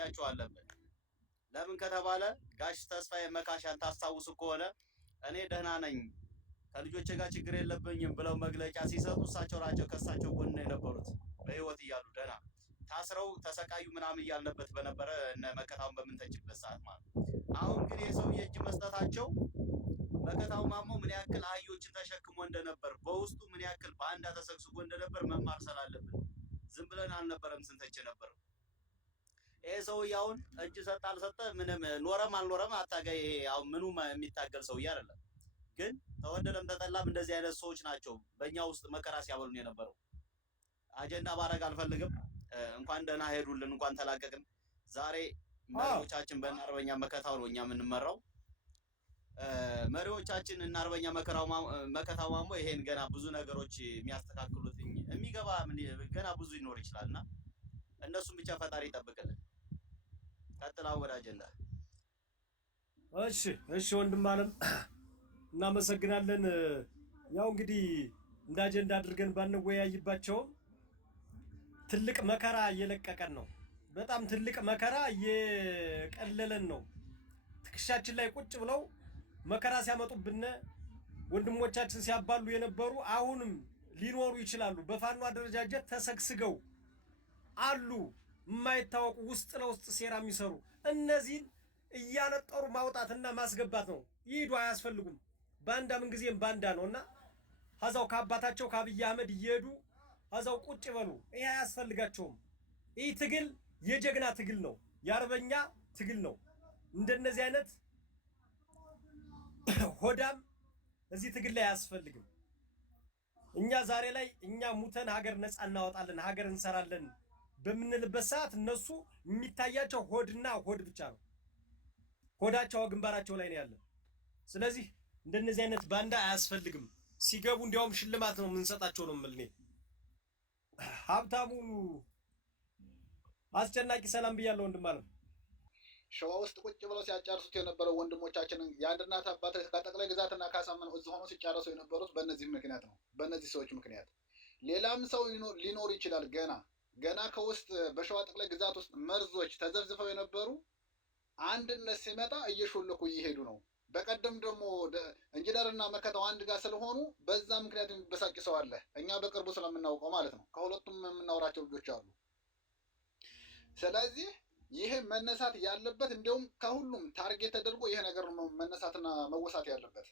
እጃቸው አለበት። ለምን ከተባለ ጋሽ ተስፋዬ መካሻን ታስታውሱ ከሆነ እኔ ደህና ነኝ ከልጆቼ ጋር ችግር የለብኝም ብለው መግለጫ ሲሰጡ እሳቸው ናቸው ከእሳቸው ጎን የነበሩት በህይወት እያሉ ደህና ታስረው ተሰቃዩ ምናምን እያልነበት በነበረ እነ መከታውን በምንተችበት ሰዓት ማለት አሁን ግን የሰው የእጅ መስጠታቸው መከታው ማሞ ምን ያክል አህዮችን ተሸክሞ እንደነበር በውስጡ ምን ያክል ባንዳ ተሰግስጎ እንደነበር መማር ስላለብን ዝም ብለን አልነበረም ስንተች ነበር። ይሄ ሰውዬው እጅ ሰጣ አልሰጠ ምንም ኖረም አልኖረም አታጋይ ያው ምኑ የሚታገል ሰውዬ አይደለም። ግን ተወደደም ተጠላም እንደዚህ አይነት ሰዎች ናቸው በእኛ ውስጥ መከራ ሲያበሉን የነበረው። አጀንዳ ባረግ አልፈልግም። እንኳን ደህና ሄዱልን እንኳን ተላቀቅን። ዛሬ መሪዎቻችን በእነ አርበኛ መከታው ነው እኛ የምንመራው። መሪዎቻችን እና አርበኛ መከታው ማሞ ይሄን ገና ብዙ ነገሮች የሚያስተካክሉት የሚገባ ገና ብዙ ይኖር ይችላልና እነሱም ብቻ ፈጣሪ ይጠብቅልን። ቀጥላው ወደ አጀንዳ። እሺ ወንድም አለም እናመሰግናለን። ያው እንግዲህ እንደ አጀንዳ አድርገን ባንወያይባቸው ትልቅ መከራ እየለቀቀን ነው። በጣም ትልቅ መከራ እየቀለለን ነው። ትከሻችን ላይ ቁጭ ብለው መከራ ሲያመጡብን ወንድሞቻችን ሲያባሉ የነበሩ አሁንም ሊኖሩ ይችላሉ። በፋኖ አደረጃጀት ተሰግስገው አሉ የማይታወቁ ውስጥ ለውስጥ ሴራ የሚሰሩ እነዚህን እያነጠሩ ማውጣትና ማስገባት ነው። ይሄዱ አያስፈልጉም። ባንዳ ምን ጊዜም ባንዳ ነውና ሀዛው ከአባታቸው ከአብይ አህመድ እየሄዱ ሀዛው ቁጭ በሉ። ይሄ አያስፈልጋቸውም። ይህ ትግል የጀግና ትግል ነው፣ የአርበኛ ትግል ነው። እንደነዚህ አይነት ሆዳም እዚህ ትግል ላይ አያስፈልግም። እኛ ዛሬ ላይ እኛ ሙተን ሀገር ነፃ እናወጣለን ሀገር እንሰራለን በምንልበት ሰዓት እነሱ የሚታያቸው ሆድና ሆድ ብቻ ነው። ሆዳቸው ግንባራቸው ላይ ነው ያለ። ስለዚህ እንደነዚህ አይነት ባንዳ አያስፈልግም። ሲገቡ እንዲያውም ሽልማት ነው የምንሰጣቸው ነው የምልኔ። ሀብታሙ አስጨናቂ ሰላም ብያለሁ ወንድም አለ። ሸዋ ውስጥ ቁጭ ብለው ሲያጫርሱት የነበረው ወንድሞቻችን የአንድ እናት አባት ከጠቅላይ ግዛትና ካሳመን እዚህ ሆኖ ሲጫረሱ የነበሩት በእነዚህ ምክንያት ነው፣ በእነዚህ ሰዎች ምክንያት። ሌላም ሰው ሊኖር ይችላል። ገና ከውስጥ በሸዋ ጠቅላይ ግዛት ውስጥ መርዞች ተዘብዝፈው የነበሩ አንድነት ሲመጣ እየሾለኩ እየሄዱ ነው። በቀደም ደግሞ ኢንጂነርና መከታው አንድ ጋር ስለሆኑ በዛ ምክንያት የሚበሳጭ ሰው አለ። እኛ በቅርቡ ስለምናውቀው ማለት ነው። ከሁለቱም የምናወራቸው ልጆች አሉ። ስለዚህ ይሄ መነሳት ያለበት እንዲሁም ከሁሉም ታርጌት ተደርጎ ይሄ ነገር መነሳትና መወሳት ያለበት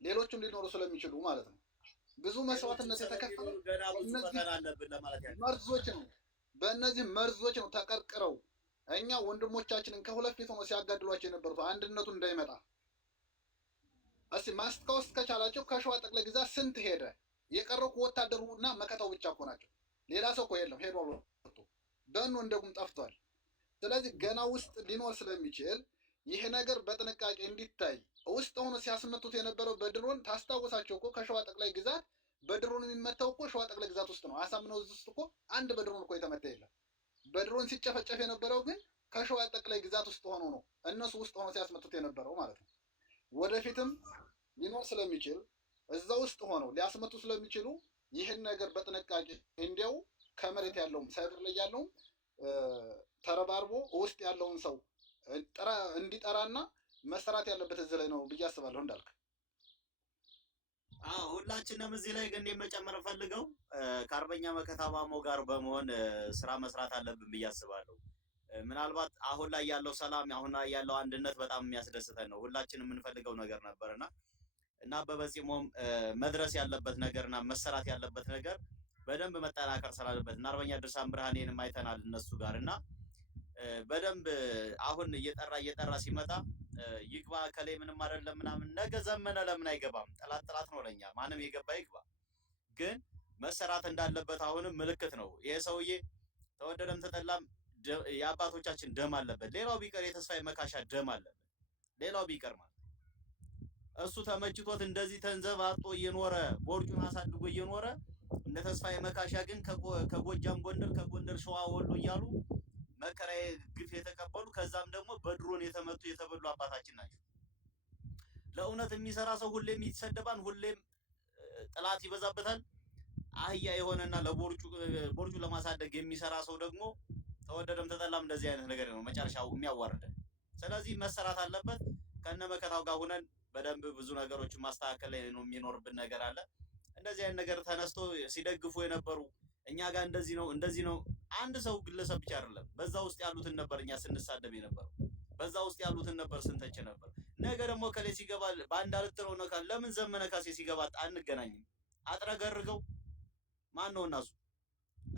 ሌሎችም ሊኖሩ ስለሚችሉ ማለት ነው። ብዙ መስዋዕትነት የተከፈለ መርዞች ነው። በእነዚህ መርዞች ነው ተቀርቅረው እኛ ወንድሞቻችንን ከሁለት ፊት ሆኖ ሲያጋድሏቸው የነበሩት አንድነቱ እንዳይመጣ። እስቲ ማስታወስ ከቻላቸው ከሸዋ ጠቅላይ ግዛት ስንት ሄደ? የቀረው ወታደሩና መከታው ብቻ እኮ ናቸው። ሌላ ሰው እኮ የለም። ሄዶ በኑ እንደጉም ጠፍቷል። ስለዚህ ገና ውስጥ ሊኖር ስለሚችል ይሄ ነገር በጥንቃቄ እንዲታይ ውስጥ ሆኖ ሲያስመቱት የነበረው በድሮን ታስታውሳቸው እኮ ከሸዋ ጠቅላይ ግዛት በድሮን የሚመታው እኮ ሸዋ ጠቅላይ ግዛት ውስጥ ነው። አሳምነው ውስጥ እኮ አንድ በድሮን እኮ የተመታ የለም። በድሮን ሲጨፈጨፍ የነበረው ግን ከሸዋ ጠቅላይ ግዛት ውስጥ ሆኖ ነው እነሱ ውስጥ ሆኖ ሲያስመቱት የነበረው ማለት ነው። ወደፊትም ሊኖር ስለሚችል እዛ ውስጥ ሆነው ሊያስመቱ ስለሚችሉ ይህን ነገር በጥንቃቄ እንዲያው ከመሬት ያለውም ሳይበር ላይ ያለውም ተረባርቦ ውስጥ ያለውን ሰው እንዲጠራና መሰራት ያለበት እዚህ ላይ ነው ብዬ አስባለሁ። እንዳልክ ሁላችንም እዚህ ላይ ግን የመጨመር ፈልገው ከአርበኛ መከታው ማሞ ጋር በመሆን ስራ መስራት አለብን ብዬ አስባለሁ። ምናልባት አሁን ላይ ያለው ሰላም አሁን ላይ ያለው አንድነት በጣም የሚያስደስተን ነው። ሁላችንም የምንፈልገው ነገር ነበርና በበዚህም መድረስ ያለበት ነገርና መሰራት ያለበት ነገር በደንብ መጠናከር ስላለበት እና አርበኛ ድርሳን ብርሃኔንም አይተናል እነሱ ጋርና በደንብ አሁን እየጠራ ሲመጣ ይግባ ከላይ ምንም አይደለም ምናምን ነገ ዘመነ ለምን አይገባም? ጠላት ነው ለኛ ማንም የገባ ይግባ። ግን መሰራት እንዳለበት አሁንም ምልክት ነው። ይሄ ሰውዬ ተወደደም ተጠላም የአባቶቻችን ደም አለበት። ሌላው ቢቀር የተስፋዬ መካሻ ደም አለበት። ሌላው ቢቀር ማለት እሱ ተመችቶት እንደዚህ ተንዘባጦ እየኖረ ቦርጩን አሳድጎ እየኖረ እንደ ተስፋዬ መካሻ ግን ከጎጃም ጎንደር ከጎንደር ሸዋ ወሎ እያሉ መከራዬ ግፍ የተቀበሉ ከዛም ደግሞ በድሮን የተመቱ የተበሉ አባታችን ናቸው። ለእውነት የሚሰራ ሰው ሁሌም ይሰደባል፣ ሁሌም ጥላት ይበዛበታል። አህያ የሆነና ለቦርጩ ለማሳደግ የሚሰራ ሰው ደግሞ ተወደደም ተጠላም እንደዚህ አይነት ነገር ነው መጨረሻው የሚያዋርደን። ስለዚህ መሰራት አለበት። ከነ መከታው ጋር ሆነን በደንብ ብዙ ነገሮችን ማስተካከል ነው የሚኖርብን ነገር አለ። እንደዚህ አይነት ነገር ተነስቶ ሲደግፉ የነበሩ እኛ ጋር እንደዚህ ነው አንድ ሰው ግለሰብ ብቻ አይደለም፣ በዛ ውስጥ ያሉትን ነበር እኛ ስንሳደብ የነበረው፣ በዛ ውስጥ ያሉትን ነበር ስንተች ነበር። ነገ ደግሞ ከሌ ሲገባ በአንድ አልጥረው ነው ካለ ለምን ዘመነ ካሴ ሲገባ አንገናኝም? አጥረገርገው ማን ነው እናሱ?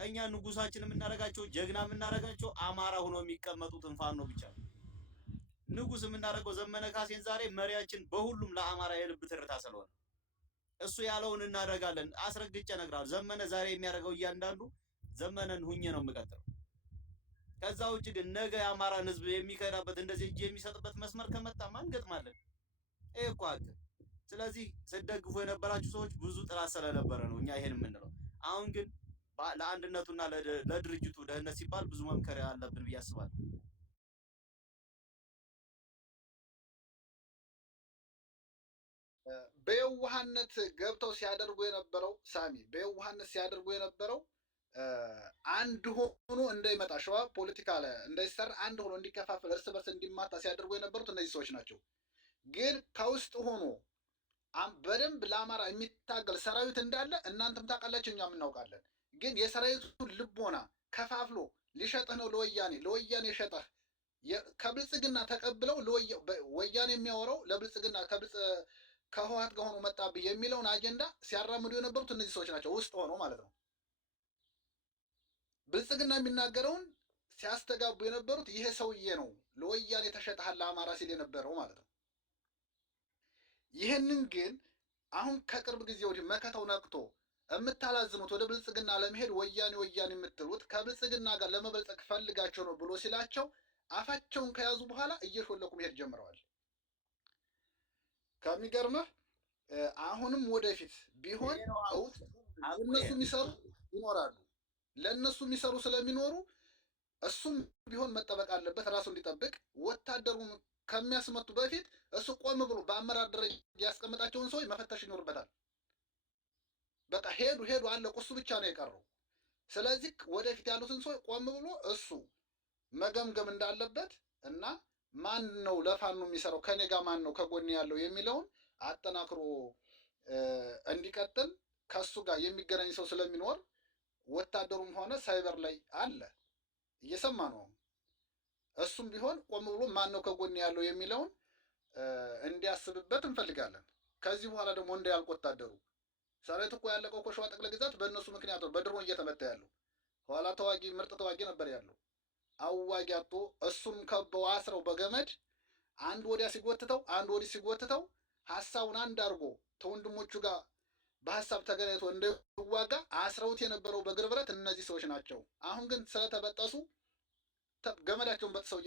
እኛ ንጉሳችን የምናረጋቸው ጀግና የምናረጋቸው አማራ ሆኖ የሚቀመጡትን ፋኖ ብቻ ነው። ንጉስ የምናረገው ዘመነ ካሴን ዛሬ መሪያችን በሁሉም ለአማራ የልብ ትርታ ስለሆነ እሱ ያለውን እናደርጋለን። አስረግጬ እነግርሃለሁ። ዘመነ ዛሬ የሚያደርገው እያንዳንዱ ዘመነን ሁኜ ነው የምቀጥለው። ከዛ ውጭ ግን ነገ የአማራን ህዝብ የሚከዳበት እንደዚህ እጅ የሚሰጥበት መስመር ከመጣ ማን ገጥማለን? ይሄ እኮ ሀቅ። ስለዚህ ስደግፉ የነበራችሁ ሰዎች ብዙ ጥላት ስለነበረ ነው እኛ ይሄን የምንለው። አሁን ግን ለአንድነቱና ለድርጅቱ ደህንነት ሲባል ብዙ መምከር አለብን ብዬ አስባለሁ። በየዋህነት ገብተው ሲያደርጉ የነበረው ሳሚ በየዋህነት ሲያደርጉ የነበረው አንድ ሆኖ እንዳይመጣ ሸዋ ፖለቲካ ላይ እንዳይሰራ አንድ ሆኖ እንዲከፋፈል እርስ በርስ እንዲማታ ሲያደርጉ የነበሩት እነዚህ ሰዎች ናቸው። ግን ከውስጥ ሆኖ በደንብ ለአማራ የሚታገል ሰራዊት እንዳለ እናንተም ታውቃላችሁ፣ እኛም እናውቃለን። ግን የሰራዊቱን ልቦና ከፋፍሎ ሊሸጥህ ነው ለወያኔ ሸጠህ ከብልጽግና ተቀብለው ወያኔ የሚያወራው ለብልጽግና ከህወሓት ጋር ሆኖ መጣብህ የሚለውን አጀንዳ ሲያራምዱ የነበሩት እነዚህ ሰዎች ናቸው፣ ውስጥ ሆኖ ማለት ነው። ብልጽግና የሚናገረውን ሲያስተጋቡ የነበሩት ይሄ ሰውዬ ነው ለወያኔ ተሸጠሃል ለአማራ ሲል የነበረው ማለት ነው። ይህንን ግን አሁን ከቅርብ ጊዜ ወዲህ መከታው ነቅቶ የምታላዝኑት ወደ ብልጽግና ለመሄድ ወያኔ የምትሉት ከብልጽግና ጋር ለመበልጸግ ፈልጋቸው ነው ብሎ ሲላቸው አፋቸውን ከያዙ በኋላ እየሾለኩ መሄድ ጀምረዋል። ከሚገርምህ አሁንም ወደፊት ቢሆን እነሱ የሚሰሩ ይኖራሉ። ለእነሱ የሚሰሩ ስለሚኖሩ እሱም ቢሆን መጠበቅ አለበት፣ ራሱ እንዲጠብቅ። ወታደሩን ከሚያስመቱ በፊት እሱ ቆም ብሎ በአመራር ደረጃ ያስቀመጣቸውን ሰዎች መፈተሽ ይኖርበታል። በቃ ሄዱ አለቁ፣ እሱ ብቻ ነው የቀረው። ስለዚህ ወደፊት ያሉትን ሰዎች ቆም ብሎ እሱ መገምገም እንዳለበት እና ማን ነው ለፋኖ የሚሰራው ከኔ ጋር ማን ነው ከጎን ያለው የሚለውን አጠናክሮ እንዲቀጥል ከሱ ጋር የሚገናኝ ሰው ስለሚኖር ወታደሩም ሆነ ሳይበር ላይ አለ እየሰማ ነው። እሱም ቢሆን ቆም ብሎ ማን ነው ከጎን ያለው የሚለውን እንዲያስብበት እንፈልጋለን። ከዚህ በኋላ ደግሞ እንዳያልቅ ወታደሩ ሰራዊት እኮ ያለቀው እኮ ሸዋ ጠቅላይ ግዛት በእነሱ ምክንያት ነው። በድሮን እየተመታ ያለው ኋላ ተዋጊ ምርጥ ተዋጊ ነበር ያለው። አዋጊ አጥቶ እሱን ከበው አስረው በገመድ አንድ ወዲያ ሲጎትተው አንድ ወዲህ ሲጎትተው ሐሳቡን አንድ አድርጎ ተወንድሞቹ ጋር በሐሳብ ተገናኝቶ እንደዋጋ አስረውት የነበረው በእግር ብረት እነዚህ ሰዎች ናቸው። አሁን ግን ስለተበጠሱ ገመዳቸውን በጥሰው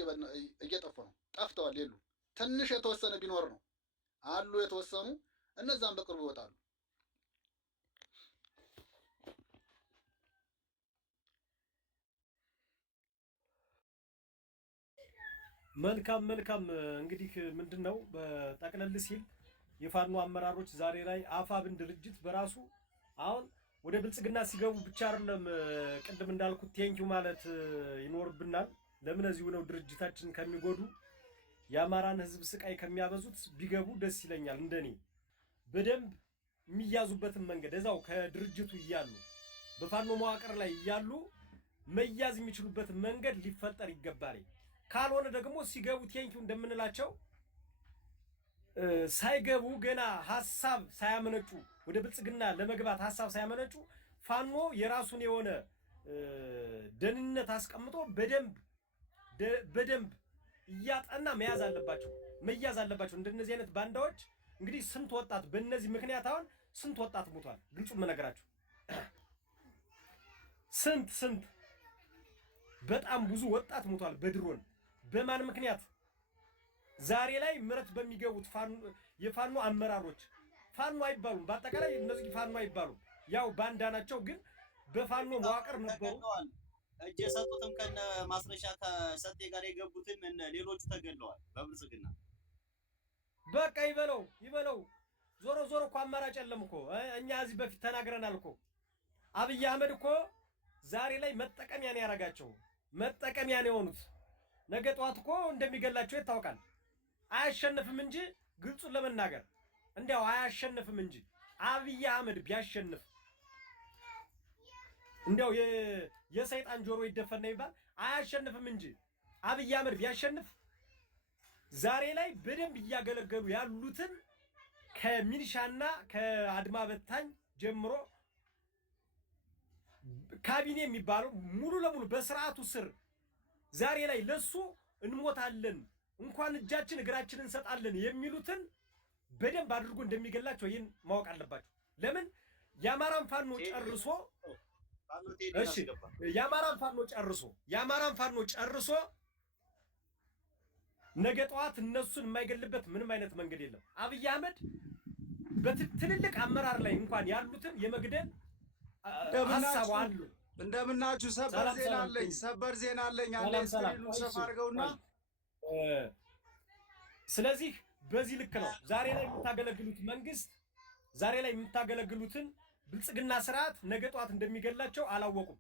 እየጠፉ ነው። ጠፍተዋል፣ የሉ። ትንሽ የተወሰነ ቢኖር ነው አሉ የተወሰኑ፣ እነዛም በቅርቡ ይወጣሉ። መልካም እንግዲህ ምንድነው በጠቅለል ሲል የፋኖ አመራሮች ዛሬ ላይ አፋብን ድርጅት በራሱ አሁን ወደ ብልጽግና ሲገቡ ብቻ አይደለም ቅድም እንዳልኩት ቴንኪው ማለት ይኖርብናል። ለምን እዚሁ ነው ድርጅታችን ከሚጎዱ የአማራን ህዝብ ስቃይ ከሚያበዙት ቢገቡ ደስ ይለኛል። እንደኔ በደንብ የሚያዙበትን መንገድ እዛው ከድርጅቱ እያሉ በፋኖ መዋቅር ላይ እያሉ መያዝ የሚችሉበትን መንገድ ሊፈጠር ይገባል። ካልሆነ ደግሞ ሲገቡ ቴንኪው እንደምንላቸው ሳይገቡ ገና ሐሳብ ሳያመነጩ ወደ ብልጽግና ለመግባት ሐሳብ ሳያመነጩ ፋኖ የራሱን የሆነ ደህንነት አስቀምጦ በደንብ እያጠና መያዝ አለባቸው። እንደነዚህ አይነት ባንዳዎች እንግዲህ ስንት ወጣት በእነዚህ ምክንያት አሁን ስንት ወጣት ሞቷል። ግልጹን መነገራችሁ ስንት በጣም ብዙ ወጣት ሞቷል በድሮን። በማን ምክንያት? ዛሬ ላይ ምረት በሚገቡት የፋኖ አመራሮች ፋኖ አይባሉም። በአጠቃላይ እነዚህ ፋኖ አይባሉም፣ ያው ባንዳ ናቸው። ግን በፋኖ መዋቅር ነበሩ። እጅ የሰጡትም ከነ ማስረሻ ከሰጤ ጋር የገቡትም ሌሎቹ ተገለዋል በብልጽግና። በቃ ይበለው። ዞሮ እኮ አማራጭ የለም እኮ። እኛ እዚህ በፊት ተናግረናል እኮ። አብይ አህመድ እኮ ዛሬ ላይ መጠቀሚያ ነው ያደረጋቸው። መጠቀሚያ ነው የሆኑት። ነገ ጠዋት እኮ እንደሚገላቸው ይታወቃል። አያሸንፍም እንጂ ግልጹን ለመናገር እንዲያው አያሸንፍም እንጂ አብይ አህመድ ቢያሸንፍ እንዲያው የሰይጣን ጆሮ ይደፈን ነው ይባል። አያሸንፍም እንጂ አብይ አህመድ ቢያሸንፍ ዛሬ ላይ በደንብ እያገለገሉ ያሉትን ከሚሊሻና ከአድማ በታኝ ጀምሮ ካቢኔ የሚባለው ሙሉ ለሙሉ በስርዓቱ ስር ዛሬ ላይ ለሱ እንሞታለን እንኳን እጃችን እግራችን እንሰጣለን የሚሉትን በደንብ አድርጎ እንደሚገላቸው ይህን ማወቅ አለባቸው። ለምን የአማራን ፋኖ ጨርሶ እሺ የአማራን ፋኖ ጨርሶ ነገ ጠዋት እነሱን የማይገልበት ምንም አይነት መንገድ የለም። አብይ አህመድ በትልልቅ አመራር ላይ እንኳን ያሉትን የመግደል ሐሳቡ አሉ። እንደምናችሁ ሰበር ዜና አለኝ አለ ስክሪኑን ሰፋ አድርገውና ስለዚህ በዚህ ልክ ነው ዛሬ ላይ የምታገለግሉት መንግስት ዛሬ ላይ የምታገለግሉትን ብልጽግና ስርዓት ነገ ጠዋት እንደሚገላቸው አላወቁም።